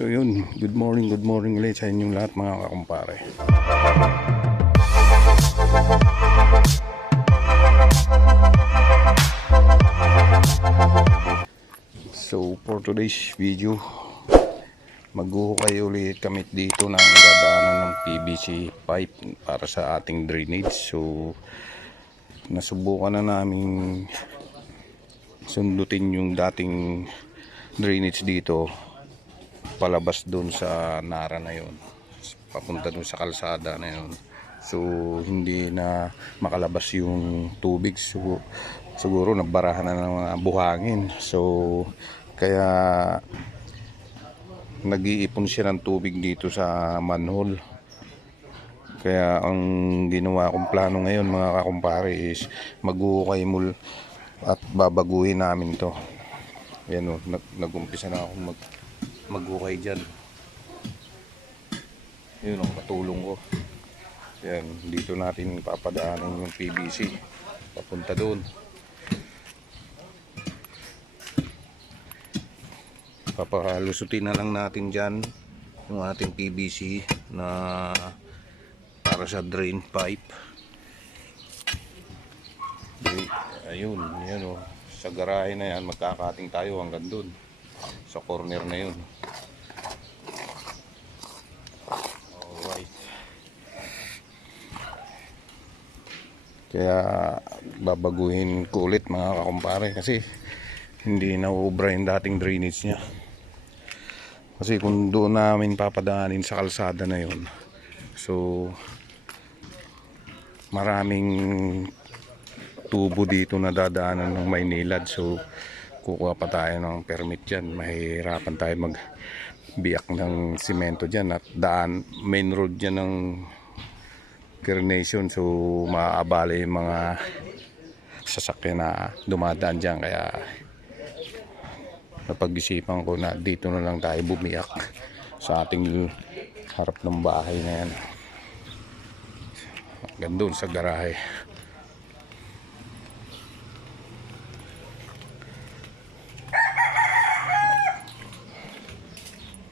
So yun, good morning, good morning ulit sa inyong lahat mga kakumpare. So for today's video, maghuhukay ulit kami dito ng dadaanan ng PVC pipe para sa ating drainage. So nasubukan na namin sundutin yung dating drainage dito palabas doon sa Nara na yon papunta doon sa kalsada na yon so hindi na makalabas yung tubig. So, siguro nagbarahan na ng mga buhangin. So kaya nag-iipon siya ng tubig dito sa manhole. Kaya ang ginawa kong plano ngayon mga kakumpare is maghuhukay mul at babaguhin namin to. Yan o nag nagumpisa na ako mag maghukay dyan. Yun ang patulong ko. Yan dito natin papadaanin yung PVC papunta doon. Papalusutin na lang natin dyan yung ating PVC na para sa drain pipe. Di- ayun yan o sa garahe na yan magkakating tayo hanggang doon. Sa corner na yun alright kaya babaguhin ko ulit mga kakumpare kasi hindi na ubra yung dating drainage niya. Kasi kung doon namin papadaanin sa kalsada na yun so maraming tubo dito na dadaanan ng Maynilad so kukuha pa tayo ng permit dyan. Mahirapan tayo mag biyak ng simento dyan at daan main road dyan ng Carnation so maaabala yung mga sasakyan na dumadaan dyan. Kaya napag-isipan ko na dito na lang tayo bumiyak sa ating harap ng bahay na yan. Hanggang sa garahe.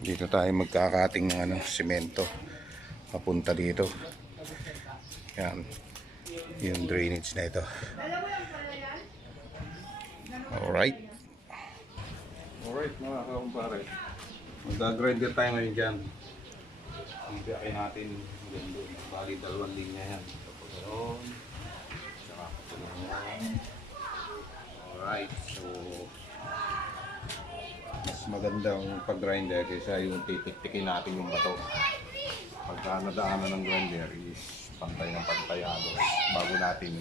Dito tayo magkakating ng ano, simento. Papunta dito yan. Yung drainage na ito. Alright. Alright mga kakumpare. Magdagrinder tayo ngayon dyan. Ibiyakin natin hanggang doon bali dalawang linya yan. Tapos ganoon saka ganoon alright so mas magandang pag-grinder kaysa yung titik-tikin natin yung bato. Pagka nadaanan ng grinder is pantay ng pantay halos bago natin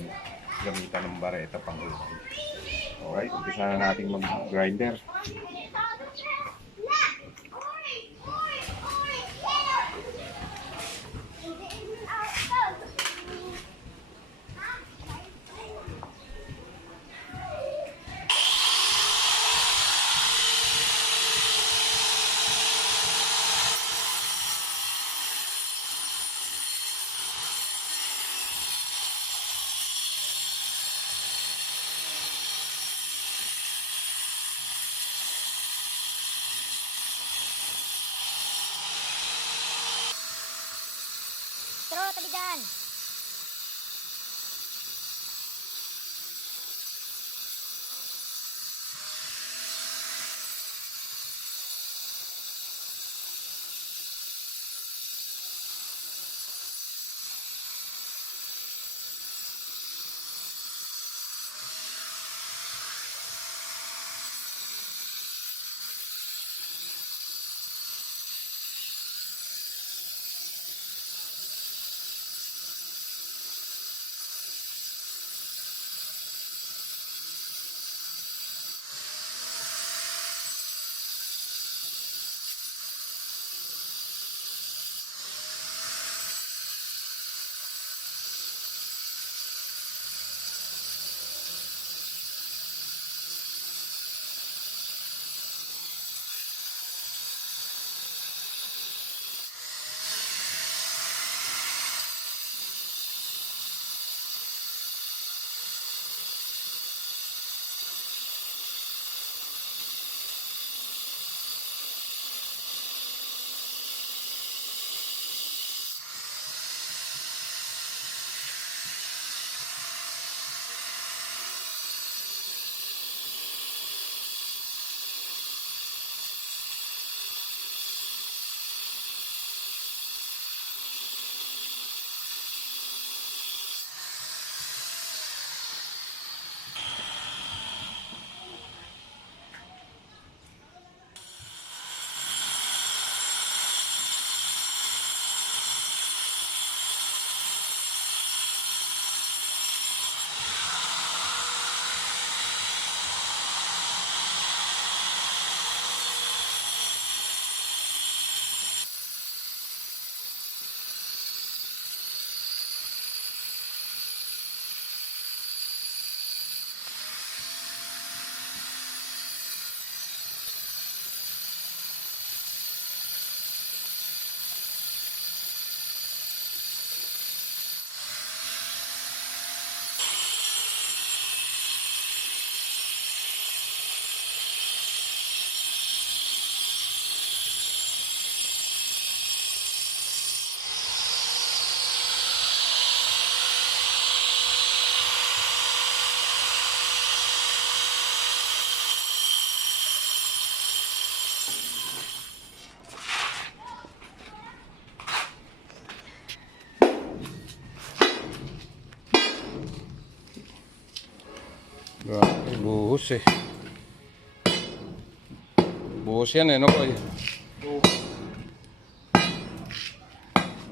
gamitan ng bareta pang hukay. Alright, umpisa na natin mag-grinder. Tro, Grabe, buhos eh. Buhos yan eh, no koy?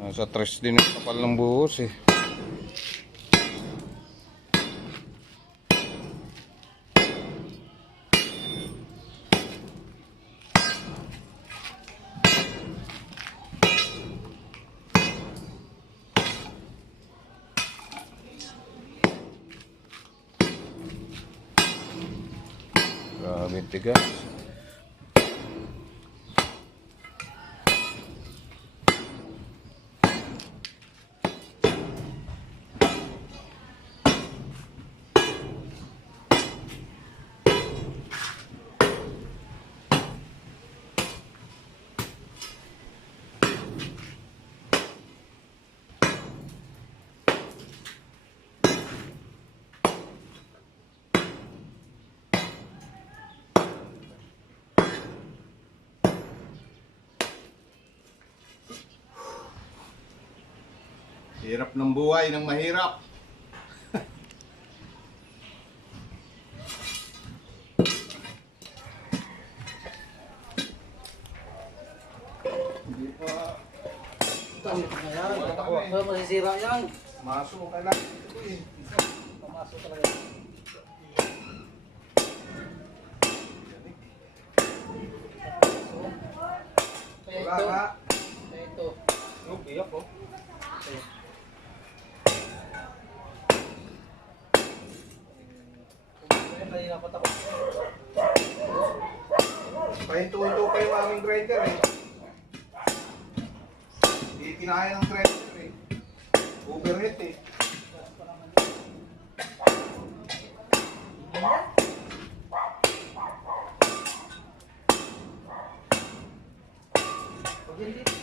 Nasa tres din yung kapal ng buhos eh. Grabe yung Hirap ng buhay ng mahirap. Ano masisira yan? Maso ka lang. Pumasok talaga. Kaya Wala ito, ka. kaya ito. Okay ako. Kaya kanina pa tapos. Pahinto-hinto pa yung aming grinder eh. Hindi kinaya ng grinder eh. Overheat eh. Pag hindi